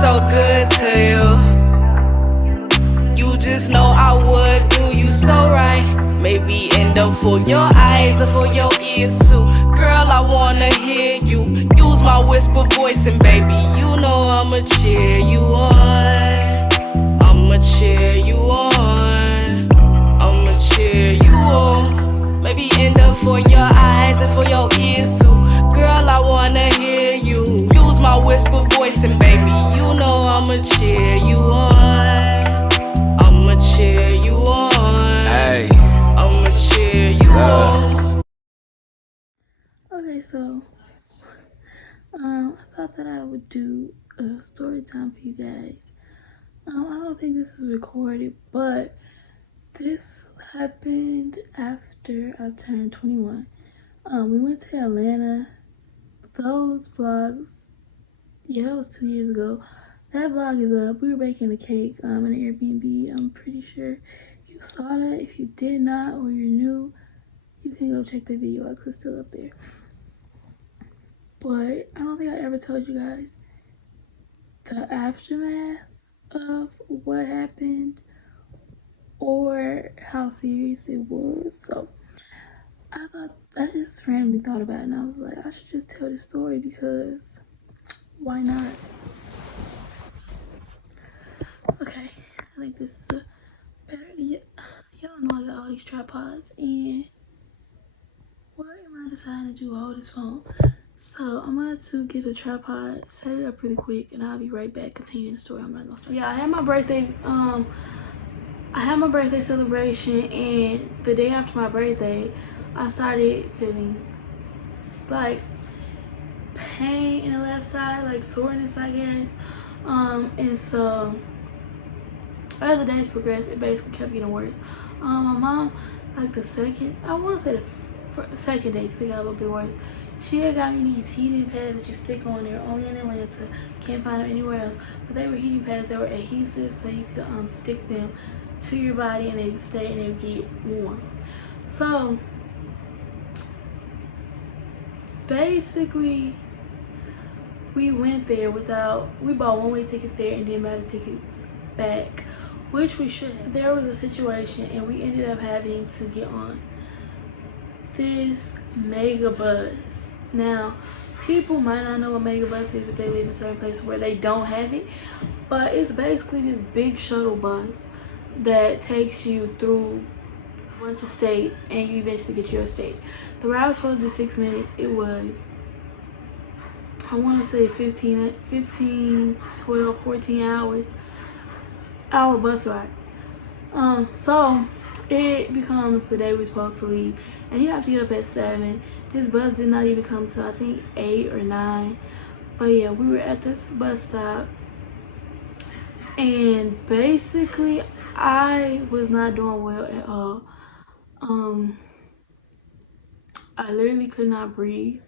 so good to you. You just know I would do you so right. Maybe end up for your eyes or for your ears too. Girl, I wanna hear you use my whisper voice, and baby, you know I'ma cheer you on. I'ma cheer you on. I'ma cheer you on. Maybe end up for your eyes and for your ears too. Girl, I wanna hear you use my whisper voice, and baby, you know I'ma cheer you on. I'ma cheer you on. Hey. I'ma cheer you on. Okay, so I thought that I would do a story time for you guys. I don't think this is recorded, but this happened after I turned 21. We went to Atlanta. Those vlogs, yeah, that was 2 years ago. That vlog is up. We were baking a cake in an Airbnb. I'm pretty sure you saw that. If you did not or you're new, you can go check the video out because it's still up there. But I don't think I ever told you guys the aftermath of what happened or how serious it was. So I just randomly thought about it, and I was like, I should just tell this story because why not? Okay, I think this is a better idea. Y'all know I got all these tripods, and what am I deciding to do with all this phone? So I'm going to get a tripod, set it up really quick, and I'll be right back continuing the story. I'm not gonna start. Yeah, I had my birthday celebration, and the day after my birthday, I started feeling like pain in the left side, like soreness, I guess. And so as the days progressed, it basically kept getting worse. My mom, like the second, I want to say the second day, because it got a little bit worse. She had got me these heating pads that you stick on there, only in Atlanta. Can't find them anywhere else. But they were heating pads that were adhesive, so you could stick them to your body and they would stay and they would get warm. So basically, we went there we bought one-way tickets there and then bought the tickets back, which we should have. There was a situation and we ended up having to get on this mega bus. Now, people might not know what mega bus is if they live in certain places where they don't have it, but it's basically this big shuttle bus that takes you through a bunch of states and you eventually get your state. The ride was supposed to be 6 minutes. It was, I want to say 15, 12, 14 hours bus ride. So it becomes the day we're supposed to leave, and you have to get up at 7. This bus did not even come till I think 8 or 9. But yeah, we were at this bus stop, and basically I was not doing well at all. I literally could not breathe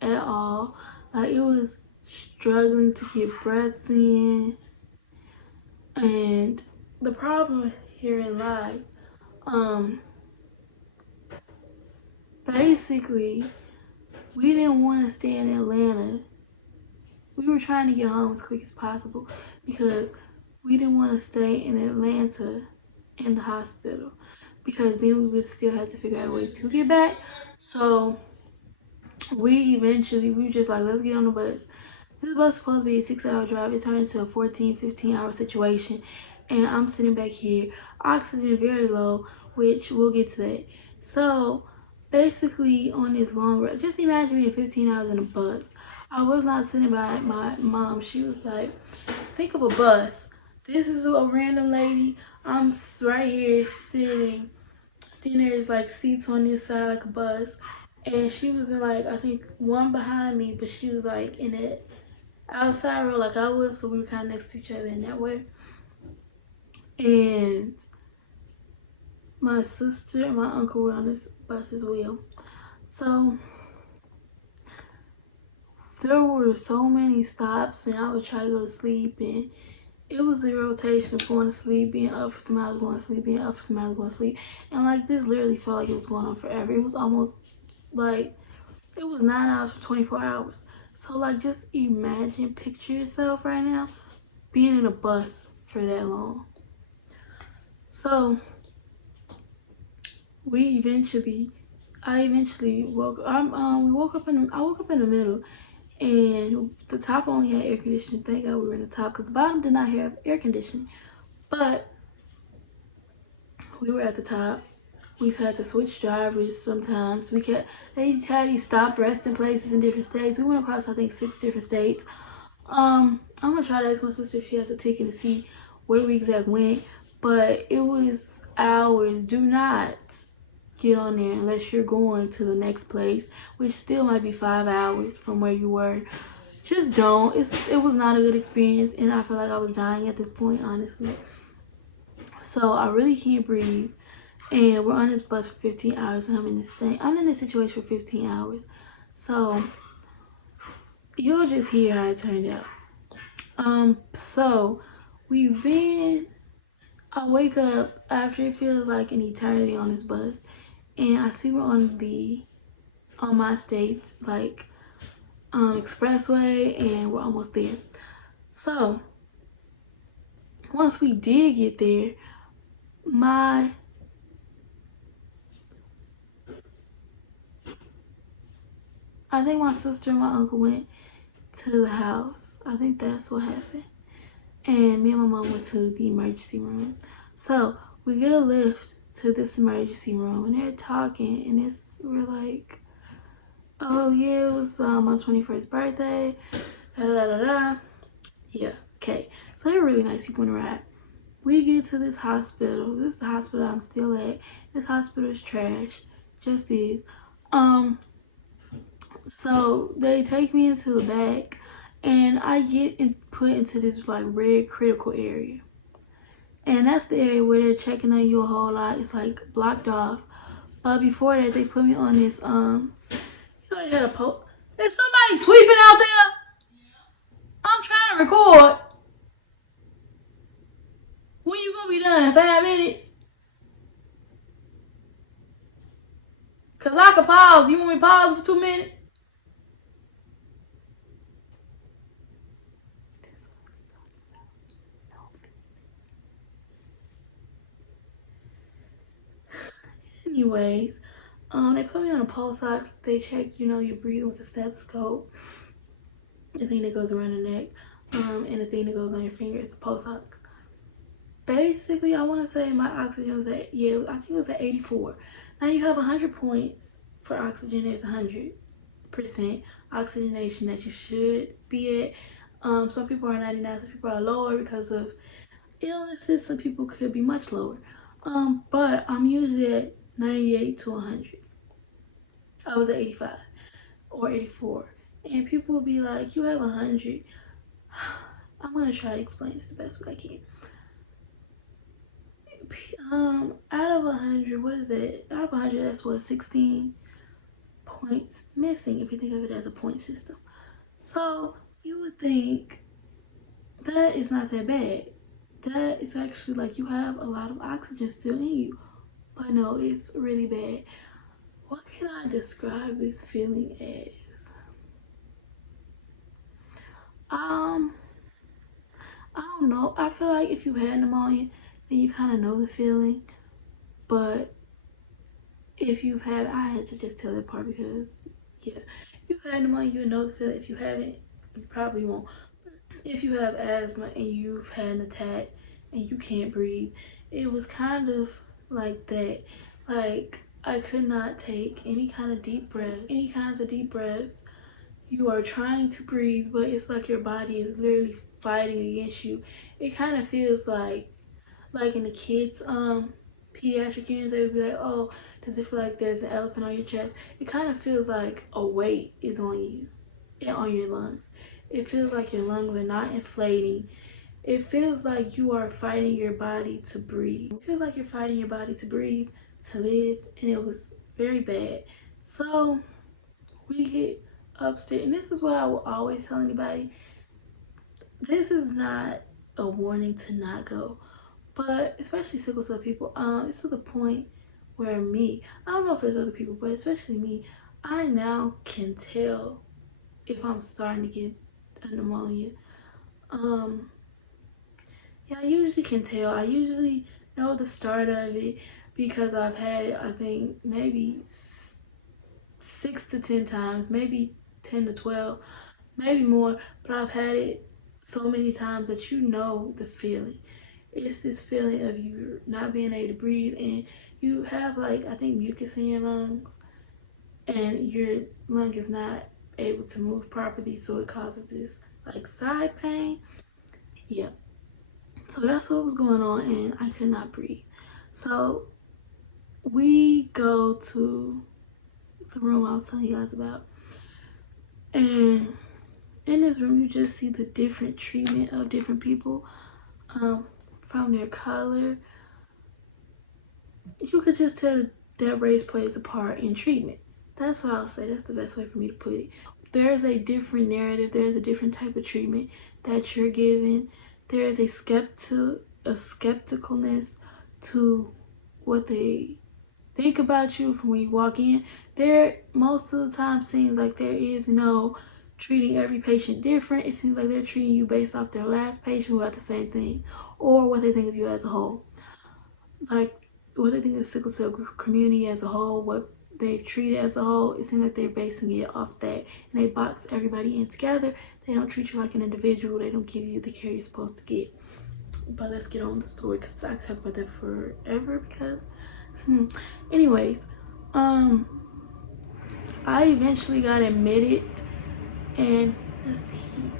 at all. Like, it was struggling to get breaths in. And the problem herein lies, basically, we didn't want to stay in Atlanta. We were trying to get home as quick as possible because we didn't want to stay in Atlanta in the hospital, because then we would still have to figure out a way to get back. So we were just like, let's get on the bus. This bus was supposed to be a 6-hour drive. It turned into a 14, 15-hour situation. And I'm sitting back here, oxygen very low, which we'll get to that. So basically on this long ride, just imagine me 15 hours in a bus. I was not sitting by my mom. She was like, think of a bus. This is a random lady. I'm right here sitting. Then there's like seats on this side like a bus. And she was in like, I think one behind me, but she was like in it outside row like I was, so we were kind of next to each other in that way. And my sister and my uncle were on this bus as well. So there were so many stops, and I would try to go to sleep, and it was a rotation of going to sleep, being up for some hours, going to sleep, being up for some hours, going to sleep. And like, this literally felt like it was going on forever. It was almost like, it was 9 hours for 24 hours. So like, just imagine, picture yourself right now being in a bus for that long. So I eventually woke. We woke up I woke up in the middle, and the top only had air conditioning. Thank God we were in the top because the bottom did not have air conditioning. But we were at the top. We had to switch drivers sometimes. They had these stop resting places in different states. We went across I think 6 different states. I'm gonna try to ask my sister if she has a ticket to see where we exactly went. But it was hours. Do not get on there unless you're going to the next place, which still might be 5 hours from where you were. Just don't. It was not a good experience, and I feel like I was dying at this point, honestly. So I really can't breathe, and we're on this bus for 15 hours, and I'm in this situation for 15 hours. So you'll just hear how it turned out. So I wake up after it feels like an eternity on this bus, and I see we're on my state's like expressway, and we're almost there. So once we did get there, I think my sister and my uncle went to the house. I think that's what happened. And me and my mom went to the emergency room. So we get a lift to this emergency room, and they're talking, and we're like, oh yeah, it was my 21st birthday, da da da da. Yeah, okay. So they're really nice people in the ride. We get to this hospital. This is the hospital I'm still at. This hospital is trash. Just is. So they take me into the back, and I get put into this like red critical area. And that's the area where they're checking on you a whole lot. It's like blocked off. But before that, they put me on this, they had a post. Is somebody sweeping out there? I'm trying to record. When you gonna be done? In 5 minutes? Cause I could pause. You want me to pause for 2 minutes? Anyways, they put me on a pulse ox. They check, your breathing with a stethoscope. The thing that goes around the neck, and the thing that goes on your finger is a pulse ox. Basically, I want to say my oxygen was I think it was at 84. Now you have 100 points for oxygen. There's 100% oxygenation that you should be at. Some people are 99, some people are lower because of illnesses. Some people could be much lower. But I'm usually at 98 to 100. I was at 85 or 84. And people will be like, you have 100. I'm going to try to explain this the best way I can. Out of 100, what is it? Out of 100, that's what, 16 points missing if you think of it as a point system. So you would think that is not that bad. That is actually like you have a lot of oxygen still in you. But no, it's really bad. What can I describe this feeling as? I don't know. I feel like if you had pneumonia, then you kind of know the feeling. But if you've had, I had to just tell that part because, yeah, if you've had pneumonia, you know the feeling. If you haven't, you probably won't. If you have asthma and you've had an attack and you can't breathe, it was kind of like that. Like, I could not take any kind of deep breath, any kinds of deep breaths. You are trying to breathe, but it's like your body is literally fighting against you. It kind of feels like in the kids' pediatric unit, they would be like, oh, does it feel like there's an elephant on your chest? It kind of feels like a weight is on you and on your lungs. It feels like your lungs are not inflating. It feels like you are fighting your body to breathe. It feels like you're fighting your body to breathe, to live, and it was very bad. So we get upstairs, and this is what I will always tell anybody. This is not a warning to not go, but especially sickle cell people, it's to the point where I don't know if there's other people, but especially me, I now can tell if I'm starting to get a pneumonia. Yeah, I usually can tell. I usually know the start of it because I've had it, I think, maybe 6 to 10 times, maybe 10 to 12, maybe more, but I've had it so many times that you know the feeling. It's this feeling of you not being able to breathe, and you have, like, I think mucus in your lungs, and your lung is not able to move properly, so it causes this like side pain. Yeah, so that's what was going on, and I could not breathe. So we go to the room I was telling you guys about, and in this room you just see the different treatment of different people, from their color. You could just tell that race plays a part in treatment. That's what I'll say. That's the best way for me to put it. There's a different narrative. There's a different type of treatment that you're given. There is a skepticalness to what they think about you from when you walk in. There, most of the time, seems like there is no treating every patient different. It seems like they're treating you based off their last patient who had the same thing, or what they think of you as a whole. Like, what they think of the sickle cell community as a whole, what they've treated as a whole. It seems like they're basing it off that, and they box everybody in together. They don't treat you like an individual. They don't give you the care you're supposed to get. But let's get on with the story, because I can talk about that forever. Because anyways, I eventually got admitted, and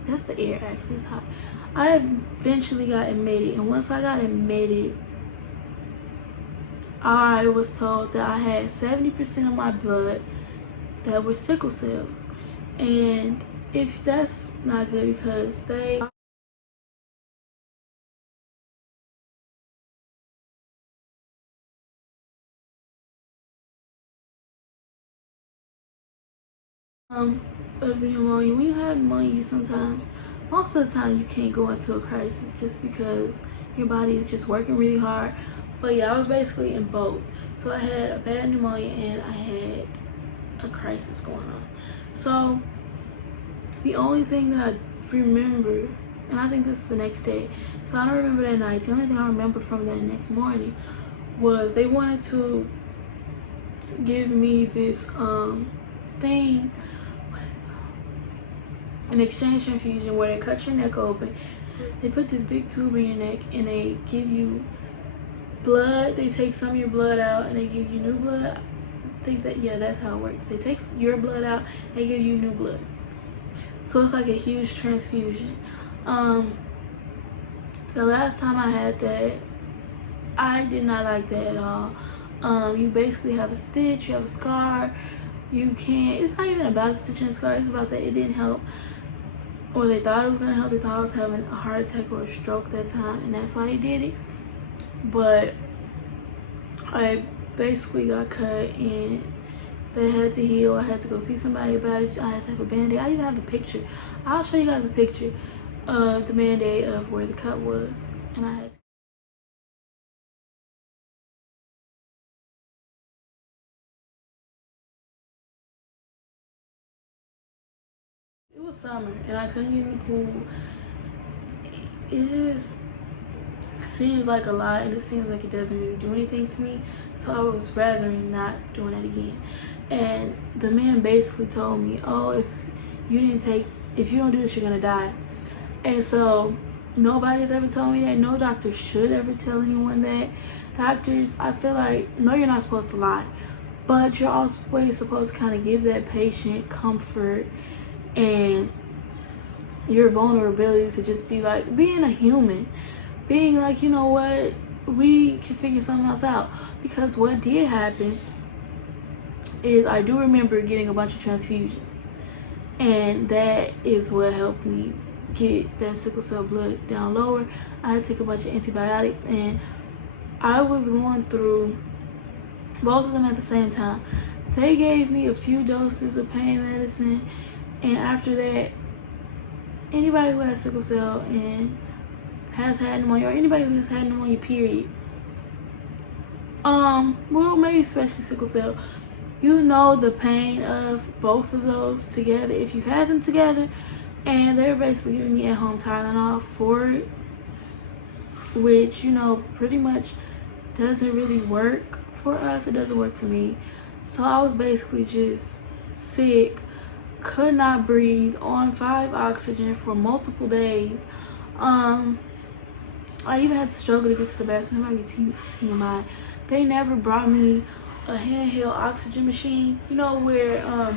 that's the air, actually. It's hot. I eventually got admitted, and once I got admitted, I was told that I had 70% of my blood that were sickle cells. And if that's not good, because they of the pneumonia, when you have pneumonia, you sometimes, most of the time, you can't go into a crisis just because your body is just working really hard. But yeah, I was basically in both. So I had a bad pneumonia and I had a crisis going on. So the only thing that I remember, and I think this is the next day, so I don't remember that night. The only thing I remember from that next morning was they wanted to give me this thing, what is it called? An exchange transfusion, where they cut your neck open. They put this big tube in your neck and they give you blood. They take some of your blood out and they give you new blood. I think that, yeah, that's how it works. They take your blood out, they give you new blood. So it's like a huge transfusion. The last time I had that, I did not like that at all. You basically have a stitch, you have a scar. You can't, it's not even about the stitch and scar, it's about that it didn't help. Or they thought it was gonna help. They thought I was having a heart attack or a stroke that time, and that's why they did it. But I basically got cut and they had to heal. I had to go see somebody about it. I had to have a band-aid. I even have a picture. I'll show you guys a picture of the band-aid of where the cut was. And I had to. It was summer and I couldn't get in the pool. It just seems like a lot, and it seems like it doesn't really do anything to me. So I was rather not doing that again. And the man basically told me, oh, if you don't do this, you're gonna die. And so nobody's ever told me that. No doctor should ever tell anyone that. Doctors, I feel like, no, you're not supposed to lie, but you're always supposed to kind of give that patient comfort and your vulnerability to just be like being a human, being like, you know what, we can figure something else out. Because what did happen is I do remember getting a bunch of transfusions, and that is what helped me get that sickle cell blood down lower. I had to take a bunch of antibiotics, and I was going through both of them at the same time. They gave me a few doses of pain medicine, and after that, anybody who has sickle cell and has had pneumonia, or anybody who has had pneumonia period, well, maybe especially sickle cell, you know the pain of both of those together if you had them together. And they were basically giving me at home Tylenol for it. which, you know, pretty much doesn't really work for us. It doesn't work for me. So I was basically just sick, could not breathe, on 5 oxygen for multiple days. I even had to struggle to get to the bathroom. It might be TMI. They never brought me a handheld oxygen machine. You know where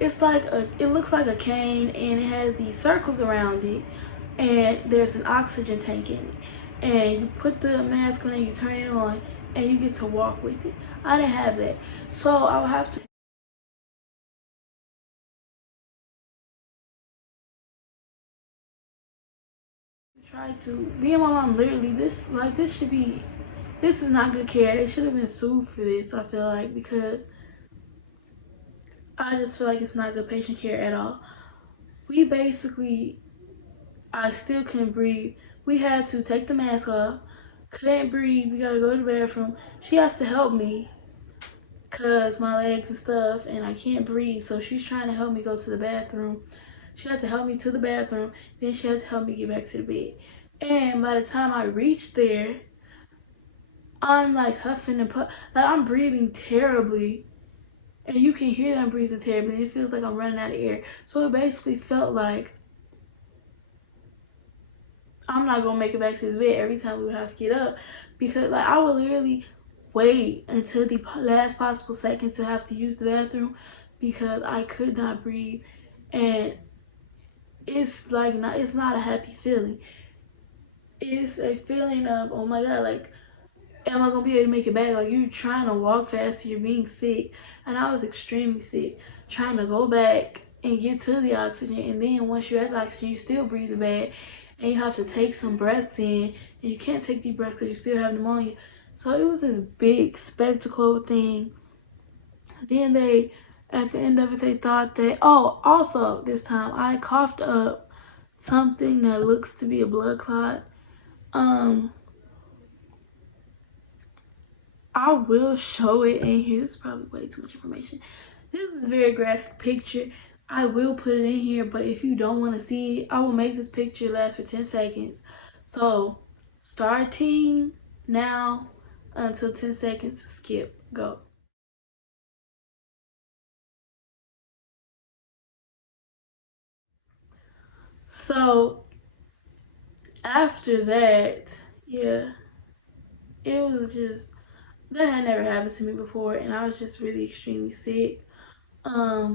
it's like it looks like a cane and it has these circles around it, and there's an oxygen tank in it. And you put the mask on and you turn it on and you get to walk with it. I didn't have that. So I would have to try to me and my mom literally this is not good care. They should have been sued for this, I feel like, because I just feel like it's not good patient care at all. We basically, I still couldn't breathe. We had to take the mask off. Couldn't breathe. We gotta go to the bathroom. She has to help me because my legs and stuff, and I can't breathe. So she's trying to help me go to the bathroom. She had to help me to the bathroom. Then she had to help me get back to the bed. And by the time I reached there, I'm like huffing and puffing. Like I'm breathing terribly. And you can hear that I'm breathing terribly. It feels like I'm running out of air. So it basically felt like I'm not gonna make it back to this bed every time we would have to get up, because like I would literally wait until the last possible second to have to use the bathroom because I could not breathe. And it's like it's not a happy feeling. It's a feeling of, oh my god, like, am I gonna be able to make it back? Like, you're trying to walk fast, you're being sick, and I was extremely sick, trying to go back and get to the oxygen. And then once you're at the oxygen, you still breathe bad, and you have to take some breaths in, and you can't take deep breaths because you still have pneumonia. So it was this big spectacle thing. Then they, at the end of it, they thought that, oh, also this time I coughed up something that looks to be a blood clot. I will show it in here. This is probably way too much information. This is a very graphic picture. I will put it in here, but if you don't want to see it, I will make this picture last for 10 seconds. So, starting now until 10 seconds, skip, go. So, after that, yeah, it was just, that had never happened to me before, and I was just really extremely sick. I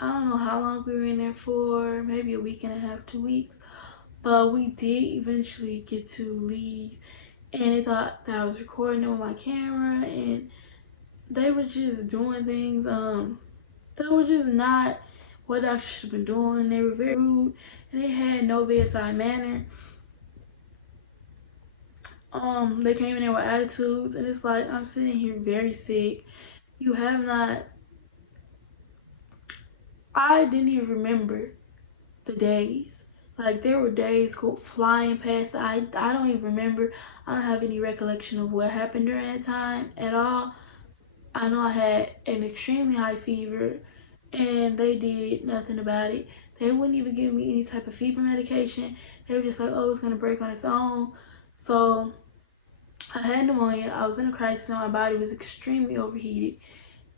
don't know how long we were in there for, maybe a week and a half, 2 weeks, but we did eventually get to leave, and they thought that I was recording it with my camera, and they were just doing things that were just not what doctors should have been doing. They were very rude, and they had no bedside manner. They came in there with attitudes, and it's like, I'm sitting here very sick. You have not, I didn't even remember the days. Like, there were days flying past. I don't even remember. I don't have any recollection of what happened during that time at all. I know I had an extremely high fever, and they did nothing about it. They wouldn't even give me any type of fever medication. They were just like, oh, it's gonna break on its own. So I had pneumonia. I was in a crisis, and my body was extremely overheated,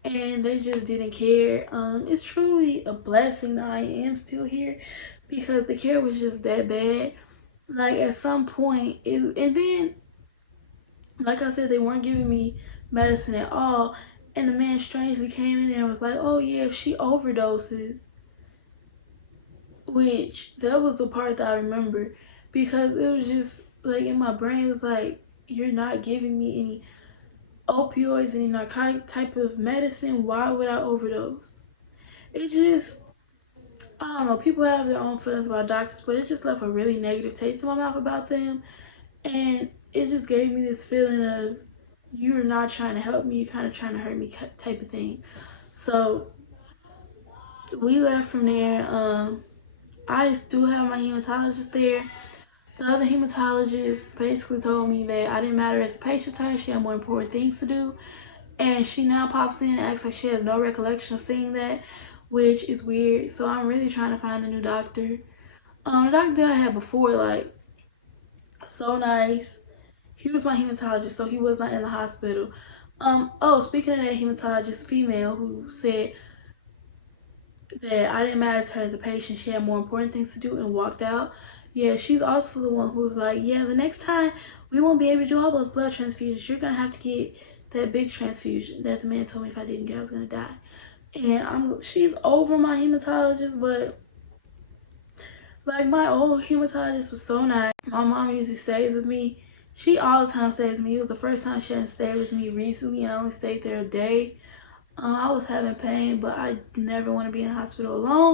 and they just didn't care. It's truly a blessing that I am still here, because the care was just that bad. Like, at some point, and then, like I said, they weren't giving me medicine at all. And the man strangely came in there and was like, oh yeah, if she overdoses, which that was the part that I remember, because it was just like in my brain, it was like, you're not giving me any opioids, any narcotic type of medicine. Why would I overdose? It just, I don't know, people have their own feelings about doctors, but it just left a really negative taste in my mouth about them. And it just gave me this feeling of, you're not trying to help me, you're kind of trying to hurt me type of thing. So we left from there. I still have my hematologist there. The other hematologist basically told me that I didn't matter as a patient to her. She had more important things to do. And she now pops in and acts like she has no recollection of seeing that, which is weird. So I'm really trying to find a new doctor. The doctor that I had before, like, So nice. He was my hematologist, so he was not in the hospital. Speaking of that hematologist female who said that I didn't matter to her as a patient, she had more important things to do and walked out. Yeah, she's also the one who was like, yeah, the next time we won't be able to do all those blood transfusions. You're gonna have to get that big transfusion that the man told me if I didn't get, I was gonna die. And she's over my hematologist, but like my old hematologist was so nice. My mom usually stays with me. She all the time stays with me. It was the first time she hadn't stayed with me recently, and I only stayed there a day. I was having pain, but I never want to be in the hospital alone.